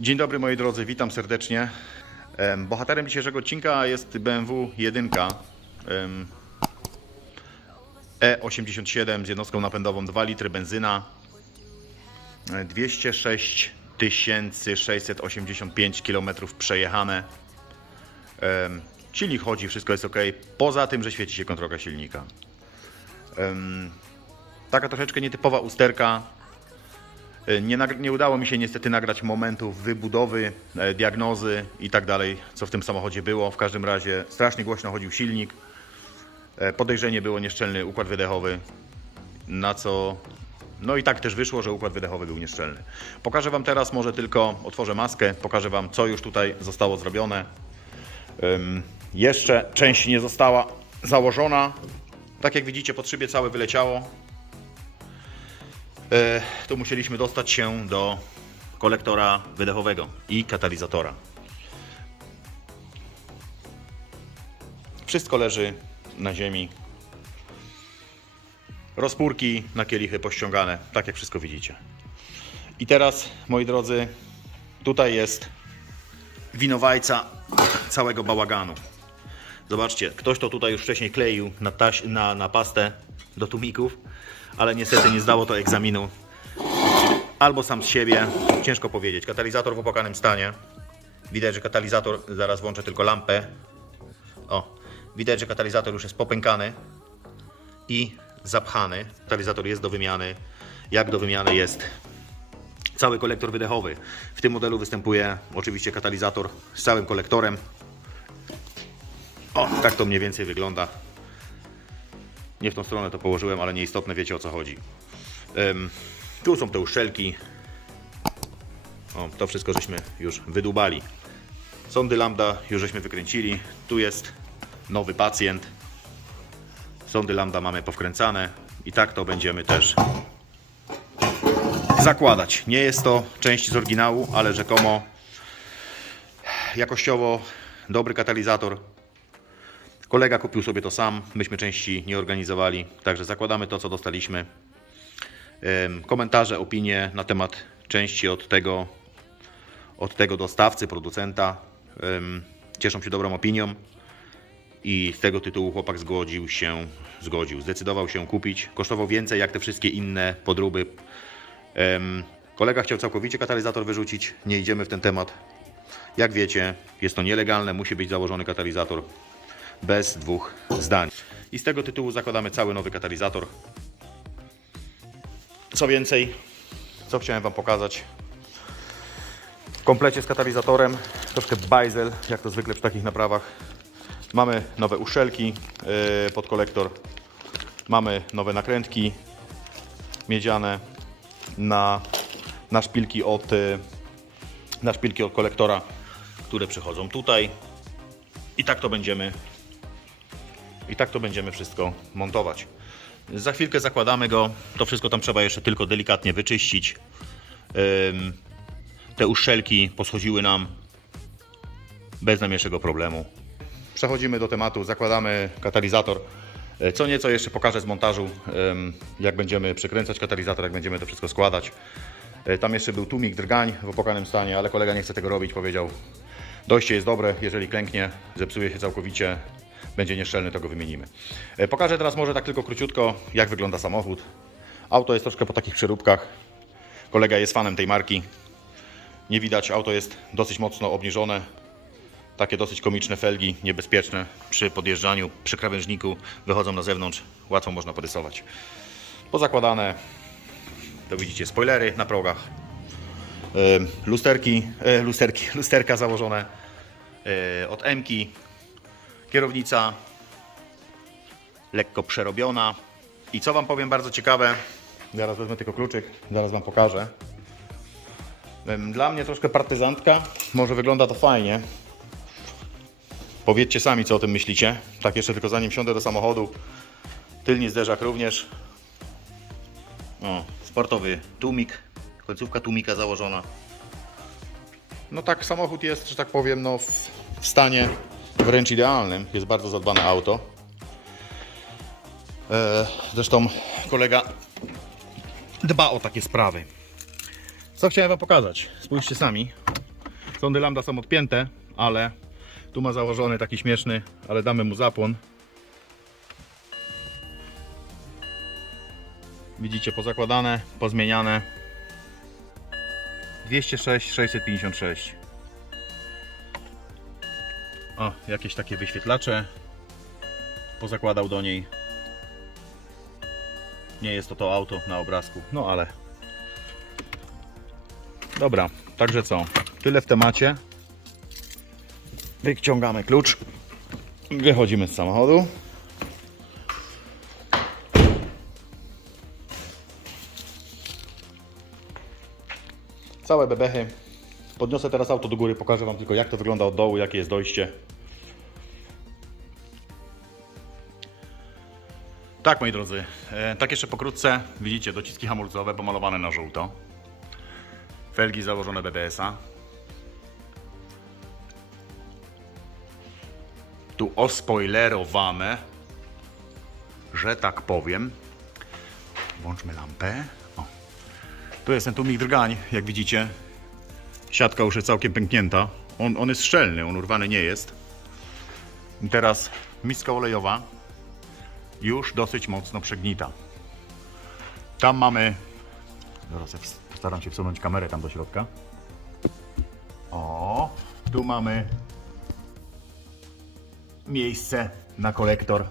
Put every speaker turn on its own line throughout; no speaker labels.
Dzień dobry moi drodzy, witam serdecznie. Em, Bohaterem dzisiejszego odcinka jest BMW 1 em, E87 z jednostką napędową 2 litry benzyna. E, 206 685 km przejechane. Silnik chodzi, wszystko jest ok. Poza tym, że świeci się kontrolka silnika. Taka troszeczkę nietypowa usterka. E, Nie, nie udało mi się niestety nagrać momentów wybudowy, e, diagnozy i tak dalej, co w tym samochodzie było. W każdym razie strasznie głośno chodził silnik. E, Podejrzenie było nieszczelny układ wydechowy, na co. No i tak też wyszło, że układ wydechowy był nieszczelny. Pokażę Wam teraz, może tylko otworzę maskę, pokażę Wam, co już tutaj zostało zrobione. Jeszcze część nie została założona. Tak jak widzicie, pod szybie całe wyleciało. E, tu musieliśmy dostać się do kolektora wydechowego i katalizatora. Wszystko leży na ziemi. Rozpórki na kielichy pościągane, tak jak wszystko widzicie. I teraz, moi drodzy, tutaj jest winowajca całego bałaganu. Zobaczcie, ktoś to tutaj już wcześniej kleił na, taś, na, na pastę do tumików, ale niestety nie zdało to egzaminu. Albo sam z siebie, ciężko powiedzieć. Katalizator w opłakanym stanie. Widać, że katalizator, zaraz włączę tylko lampę. O, widać, że katalizator już jest popękany i zapchany. Katalizator jest do wymiany. Jak do wymiany jest cały kolektor wydechowy. W tym modelu występuje oczywiście katalizator z całym kolektorem. O, tak to mniej więcej wygląda. Nie w tą stronę to położyłem, ale nieistotne, wiecie o co chodzi. Tu są te uszczelki. O, to wszystko żeśmy już wydubali. Sondy lambda już żeśmy wykręcili. Tu jest nowy pacjent. Sondy lambda mamy powkręcane i tak to będziemy też zakładać. Nie jest to część z oryginału, ale rzekomo jakościowo dobry katalizator. Kolega kupił sobie to sam, myśmy części nie organizowali, także zakładamy to, co dostaliśmy. Komentarze, opinie na temat części od tego, od tego dostawcy, producenta cieszą się dobrą opinią i z tego tytułu chłopak zgodził się, zgodził, zdecydował się kupić. Kosztował więcej jak te wszystkie inne podróby. Kolega chciał całkowicie katalizator wyrzucić, nie idziemy w ten temat. Jak wiecie, jest to nielegalne, musi być założony katalizator bez dwóch zdań. I z tego tytułu zakładamy cały nowy katalizator. Co więcej, co chciałem Wam pokazać. W komplecie z katalizatorem, troszkę bajzel, jak to zwykle przy takich naprawach. Mamy nowe uszelki yy, pod kolektor. Mamy nowe nakrętki miedziane na, na szpilki od yy, na szpilki od kolektora, które przychodzą tutaj. I tak to będziemy i tak to będziemy wszystko montować. Za chwilkę zakładamy go. To wszystko tam trzeba jeszcze tylko delikatnie wyczyścić. Te uszczelki poschodziły nam bez najmniejszego problemu. Przechodzimy do tematu, zakładamy katalizator. E, Co nieco jeszcze pokażę z montażu, jak będziemy przykręcać katalizator, jak będziemy to wszystko składać. E, Tam jeszcze był tłumik drgań w opłakanym stanie, ale kolega nie chce tego robić, powiedział dojście jest dobre, jeżeli klęknie, zepsuje się całkowicie, będzie nieszczelny, to go wymienimy. E, Pokażę teraz może tak tylko króciutko, jak wygląda samochód. Auto jest troszkę po takich przeróbkach. Kolega jest fanem tej marki. Nie widać, auto jest dosyć mocno obniżone. Takie dosyć komiczne felgi, niebezpieczne przy podjeżdżaniu, przy krawężniku wychodzą na zewnątrz, łatwo można porysować. Pozakładane, to widzicie spoilery na progach, Em, lusterki, e, lusterki, lusterka założone e, od Emki, kierownica lekko przerobiona i co Wam powiem bardzo ciekawe, zaraz wezmę tylko kluczyk, zaraz Wam pokażę. Dla mnie troszkę partyzantka, może wygląda to fajnie. Powiedzcie sami co o tym myślicie. Tak jeszcze tylko zanim wsiądę do samochodu, tylni zderzak również. O, sportowy tłumik, końcówka tłumika założona. No tak, samochód jest, że tak powiem, no w stanie wręcz idealnym. Jest bardzo zadbane auto. E, zresztą kolega dba o takie sprawy. Co chciałem Wam pokazać? Spójrzcie sami. Sondy lambda są odpięte, ale tu ma założony taki śmieszny, ale damy mu zapłon. Widzicie, pozakładane, pozmieniane. 206, 656. O, jakieś takie wyświetlacze. Pozakładał do niej. Nie jest to to auto na obrazku, no ale. Dobra, także co? Tyle w temacie. Wyciągamy klucz. Wychodzimy z samochodu. Całe bebechy. Podniosę teraz auto do góry, pokażę Wam tylko jak to wygląda od dołu, jakie jest dojście. Tak, moi drodzy, e, tak jeszcze pokrótce. Widzicie, dociski hamulcowe pomalowane na żółto. Felgi założone BBS-a. Tu ospoilerowane, że tak powiem. Włączmy lampę. O. Tu jest ten tłumik drgań, jak widzicie. Siatka już jest całkiem pęknięta. On, on jest szczelny, on urwany nie jest. I teraz miska olejowa już dosyć mocno przegnita. Tam mamy. Zaraz ja postaram się wsunąć kamerę tam do środka. O, tu mamy miejsce na kolektor.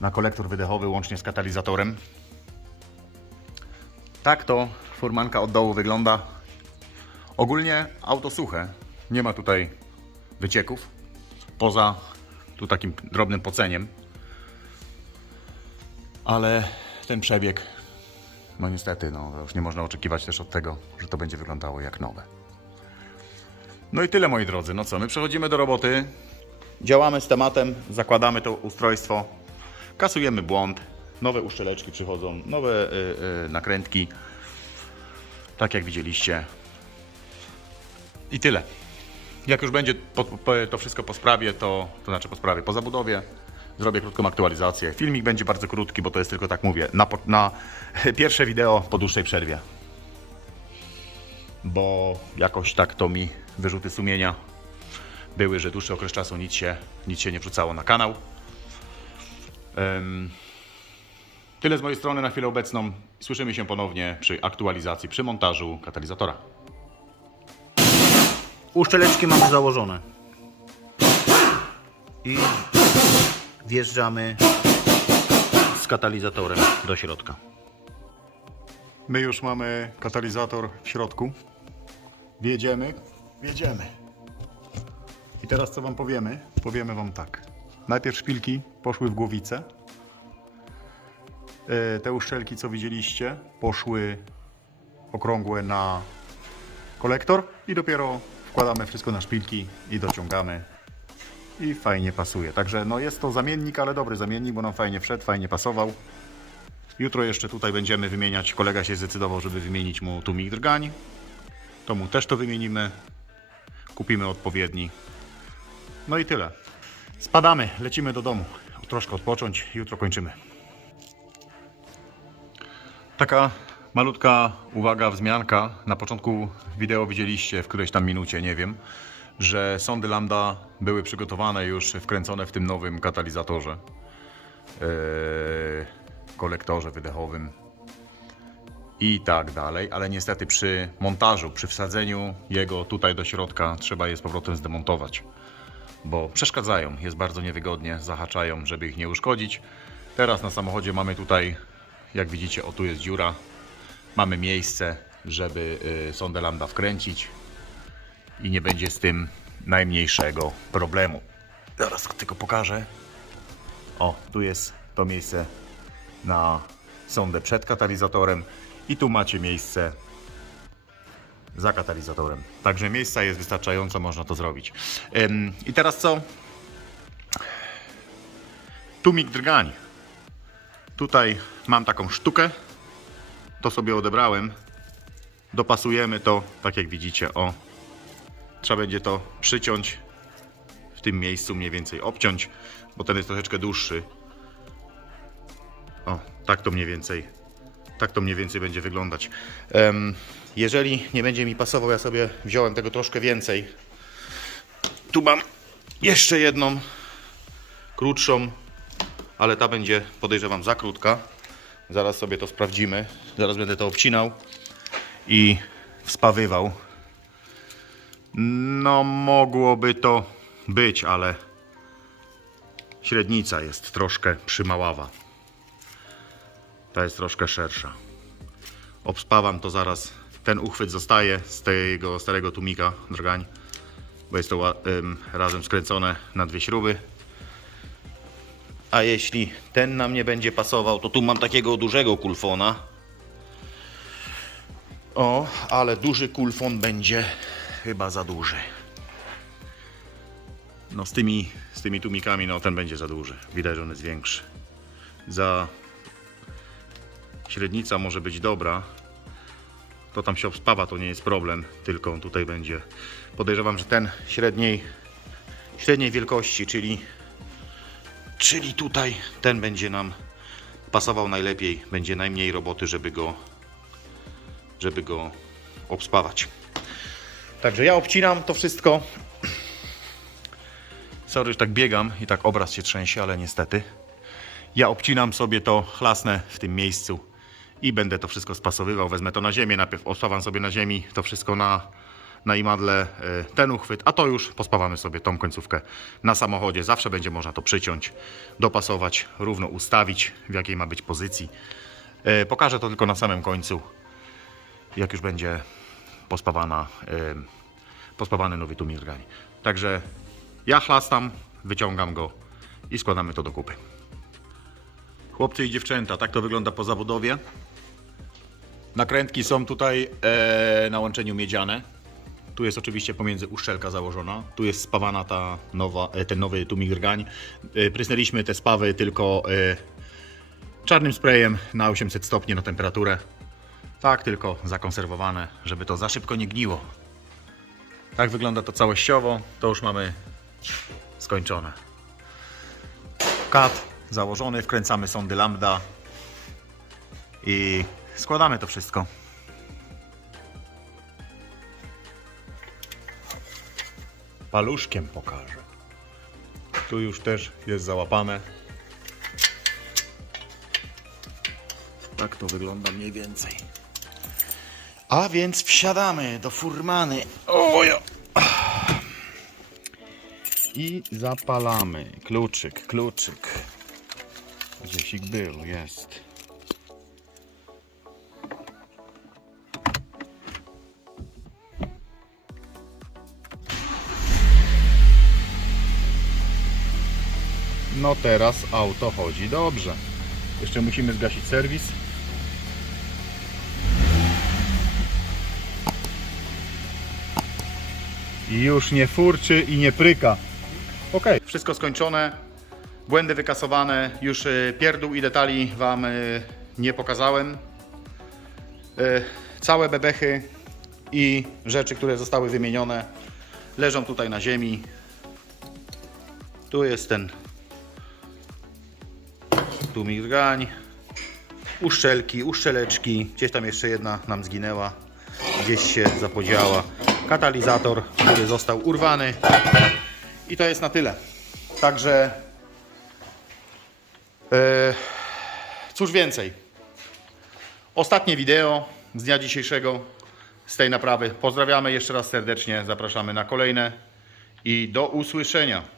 Na kolektor wydechowy łącznie z katalizatorem. Tak to furmanka od dołu wygląda. Ogólnie auto suche. Nie ma tutaj wycieków. Poza tu takim drobnym poceniem. Ale ten przebieg, no niestety, no już nie można oczekiwać też od tego, że to będzie wyglądało jak nowe. No i tyle moi drodzy. No co, my przechodzimy do roboty. Działamy z tematem, zakładamy to ustrojstwo, kasujemy błąd, nowe uszczeleczki przychodzą, nowe y, y, nakrętki. Tak jak widzieliście. I tyle. Jak już będzie po, po, to wszystko po sprawie, to, to znaczy po sprawie, po zabudowie, zrobię krótką aktualizację. Filmik będzie bardzo krótki, bo to jest tylko tak mówię, na, na pierwsze wideo po dłuższej przerwie. Bo jakoś tak to mi wyrzuty sumienia były, że dłuższy okres czasu nic się, nic się nie wrzucało na kanał. Em, tyle z mojej strony na chwilę obecną. Słyszymy się ponownie przy aktualizacji, przy montażu katalizatora.
Uszczeleczki mamy założone. I wjeżdżamy z katalizatorem do środka.
My już mamy katalizator w środku. Wjedziemy. Wjedziemy. I teraz co Wam powiemy? Powiemy Wam tak. Najpierw szpilki poszły w głowicę. E, Te uszczelki, co widzieliście, poszły okrągłe na kolektor i dopiero wkładamy wszystko na szpilki i dociągamy i fajnie pasuje. Także no jest to zamiennik, ale dobry zamiennik, bo nam fajnie wszedł, fajnie pasował. Jutro jeszcze tutaj będziemy wymieniać. Kolega się zdecydował, żeby wymienić mu tłumik drgań. To mu też to wymienimy. Kupimy odpowiedni. No i tyle. Spadamy, lecimy do domu. Troszkę odpocząć. Jutro kończymy. Taka malutka uwaga, wzmianka. Na początku wideo widzieliście w którejś tam minucie, nie wiem, że sondy lambda były przygotowane już, wkręcone w tym nowym katalizatorze. Eee, kolektorze wydechowym i tak dalej, ale niestety przy montażu, przy wsadzeniu jego tutaj do środka trzeba je z powrotem zdemontować, bo przeszkadzają, jest bardzo niewygodnie, zahaczają, żeby ich nie uszkodzić. Teraz na samochodzie mamy tutaj, jak widzicie, o tu jest dziura, mamy miejsce, żeby y, sondę lambda wkręcić i nie będzie z tym najmniejszego problemu. Zaraz tylko pokażę. O, tu jest to miejsce na sondę przed katalizatorem i tu macie miejsce za katalizatorem. Także miejsca jest wystarczająco, można to zrobić. Ym, I teraz co? Tumik drgań. Tutaj mam taką sztukę. To sobie odebrałem. Dopasujemy to, tak jak widzicie, o. Trzeba będzie to przyciąć w tym miejscu, mniej więcej obciąć, bo ten jest troszeczkę dłuższy O, tak to mniej więcej, tak to mniej więcej będzie wyglądać. Jeżeli nie będzie mi pasował, ja sobie wziąłem tego troszkę więcej. Tu mam jeszcze jedną, krótszą, ale ta będzie, podejrzewam, za krótka. Zaraz sobie to sprawdzimy. Zaraz będę to obcinał i wspawywał. No, mogłoby to być, ale średnica jest troszkę przymaława. Ta jest troszkę szersza. Obspawam to zaraz. Ten uchwyt zostaje z tego starego tumika drgań, bo jest to razem skręcone na dwie śruby. A jeśli ten nam nie będzie pasował, to tu mam takiego dużego kulfona. O, ale duży kulfon będzie chyba za duży. No z tymi, z tymi tumikami, no ten będzie za duży. Widać, że on jest większy. Za średnica może być dobra. To tam się obspawa, to nie jest problem, tylko tutaj będzie. Podejrzewam, że ten średniej, średniej wielkości, czyli Czyli tutaj ten będzie nam pasował najlepiej, będzie najmniej roboty, żeby go, żeby go obspawać. Także ja obcinam to wszystko. Sorry, że tak biegam i tak obraz się trzęsie, ale niestety. Ja obcinam sobie to, chlasnę w tym miejscu i będę to wszystko spasowywał. Wezmę to na ziemię, najpierw ospawam sobie na ziemi to wszystko na, na imadle, e, ten uchwyt, a to już pospawamy sobie tą końcówkę na samochodzie. Zawsze będzie można to przyciąć, dopasować, równo ustawić, w jakiej ma być pozycji. E, Pokażę to tylko na samym końcu, jak już będzie pospawana, e, pospawany nowy drgań. Także ja chlastam, wyciągam go i składamy to do kupy. Chłopcy i dziewczęta, tak to wygląda po zabudowie. Nakrętki są tutaj e, na łączeniu miedziane. Tu jest oczywiście pomiędzy uszczelka założona. Tu jest spawana ta nowa, e, ten nowy tumik drgań. E, prysnęliśmy te spawy tylko e, czarnym sprayem na 800 stopni na temperaturę. Tak, tylko zakonserwowane, żeby to za szybko nie gniło. Tak wygląda to całościowo. To już mamy skończone. Kat założony, wkręcamy sondy lambda i składamy to wszystko. Paluszkiem pokażę. Tu już też jest załapane. Tak to wygląda mniej więcej. A więc wsiadamy do furmany. Ojo. I zapalamy. Kluczyk, kluczyk. Gdzieś był, jest. No teraz auto chodzi dobrze. Jeszcze musimy zgasić serwis. I już nie furczy i nie pryka. Ok, wszystko skończone. Błędy wykasowane. Już y, pierdół i detali Wam y, nie pokazałem. Y, Całe bebechy i rzeczy, które zostały wymienione, leżą tutaj na ziemi. Tu jest ten tu mirgań, uszczelki, uszczeleczki, gdzieś tam jeszcze jedna nam zginęła, gdzieś się zapodziała. Katalizator, który został urwany i to jest na tyle. Także e, cóż więcej. Ostatnie wideo z dnia dzisiejszego z tej naprawy. Pozdrawiamy jeszcze raz serdecznie, zapraszamy na kolejne i do usłyszenia.